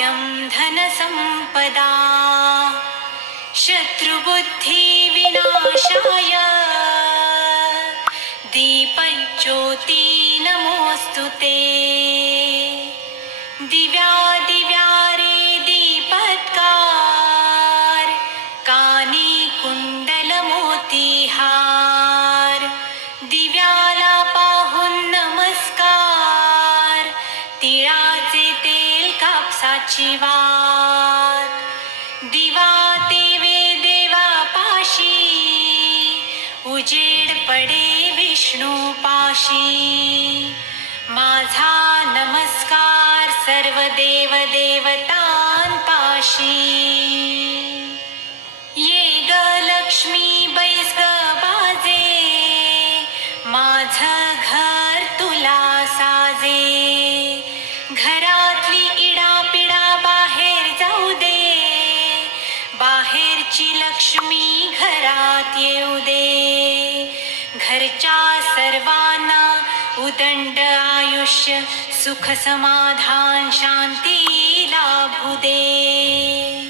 सौख्यं धनसम्पदा शत्रुबुद्धिविनाशाय दीपज्योति नमोऽस्तु ते। दिव्या दिव्या रे दीपत्कार कानी कुंडल मोतीहार दिव्याला पाहून नमस्कार तिळाचे तेल कापसाची वात दिवा तेवे देवा पाशी उजेड पडे विष्णू पाशी माझा नमस्कार सर्व देव देवतांपाशी। ये ग लक्ष्मी बैस ग बाजे माझं घर तुला साजे घरातली इडापिडा बाहेर जाऊ दे बाहेरची लक्ष्मी घरात येऊ दे घरच्या सर्वांना उदंड आयुष्य सुख समाधान शांती लाभू दे।